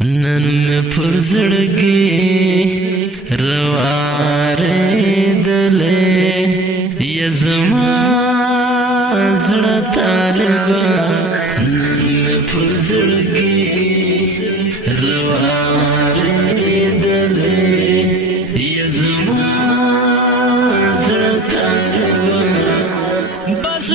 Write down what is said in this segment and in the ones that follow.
نن مې پر زړګي روارېدلې یا زما زړه طالبه نن مې پر زړګي روارېدلې یا زما زړه طالبه بس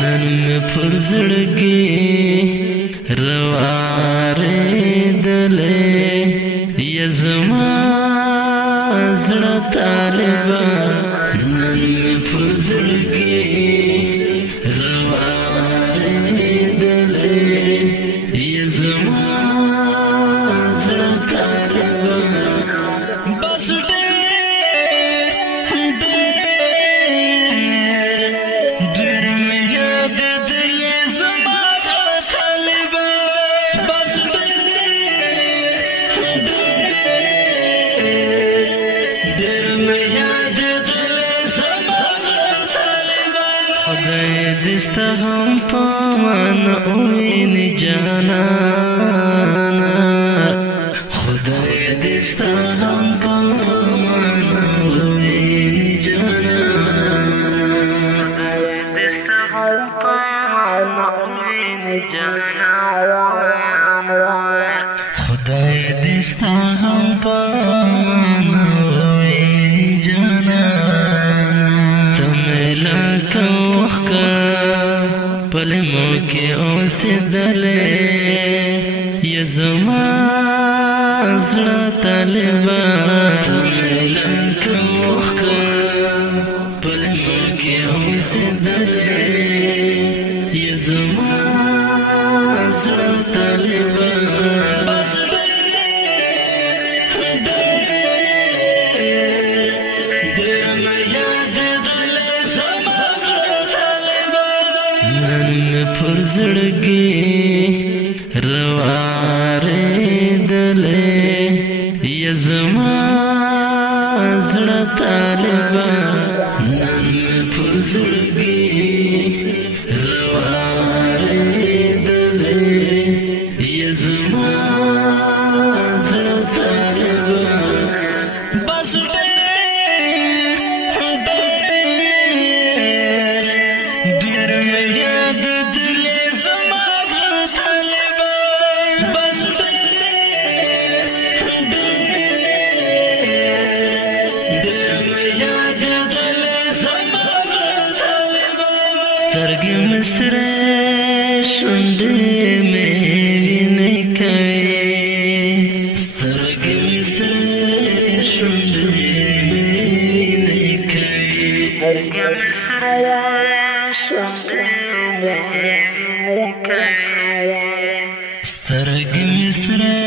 نن مې پر زړګي روارېدلې یا زما زړه طالبه نن مې پر زړګي روارېدلې یا زما زړه طالبه بس خدای دستا هم پامان اوینی جانانا خدای دستا هم پامان اوینی جانانا دستا هم پامان اوینی جانانا خدای دستا هم پامان اوینی جانانا تملا کوخکا پلمو کی اوسیدلے یا زما زړه طالبه تملا کوخکا پلمو کی اوسیدلے یا زما زړه طالبه بس نن مې پر زړګي روارېدلې یا زما زړه طالبه نن مې پر زړګي روارېدلې یا زما زړه طالبه بس سترګې مې سرې شونډې مې وینې کوي سترګې مې سرې شونډې مې وینې کوي سترګې مې سرې شونډې مې وینې کوي سترګې مې سرې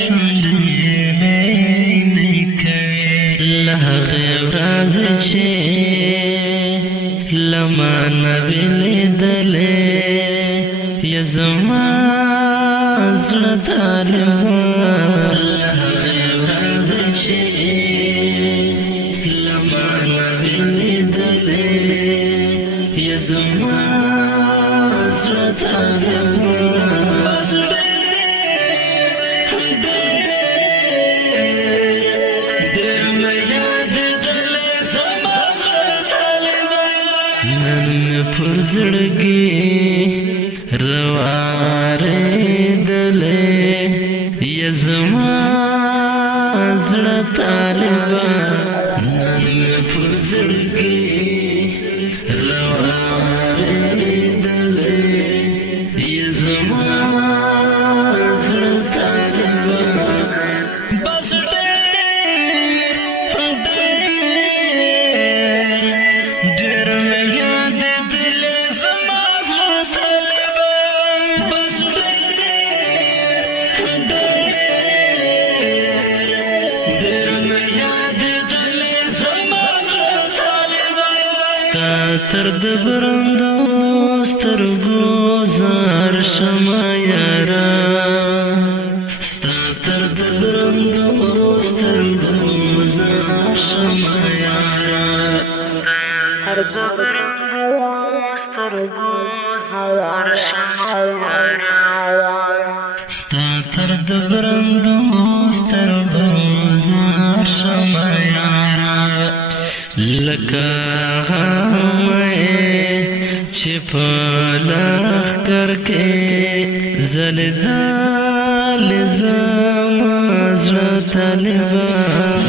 شونډې مې وینې کوي له هغې ورځې چې لما نبیلی دلی یا زما زړه طالبه له هغې ورځې چې لما نبیلی دلی یا زما زړه طالبه نن مې پر زړګي روارېدلې یا زما زړه طالبه نن مې پر زړګي روارېدلې یا زما زړه طالبه بس تر د برندو ست سترګو زار شمه یارا ستا تر دبرنګو سترګو زار شمه یارا تر دبرنګو سترګو زار شمه یارا ستا تر دبرنګو سترګو زار شمه یارا لکه چې په لښکر کې زلزال زما زړه طالبان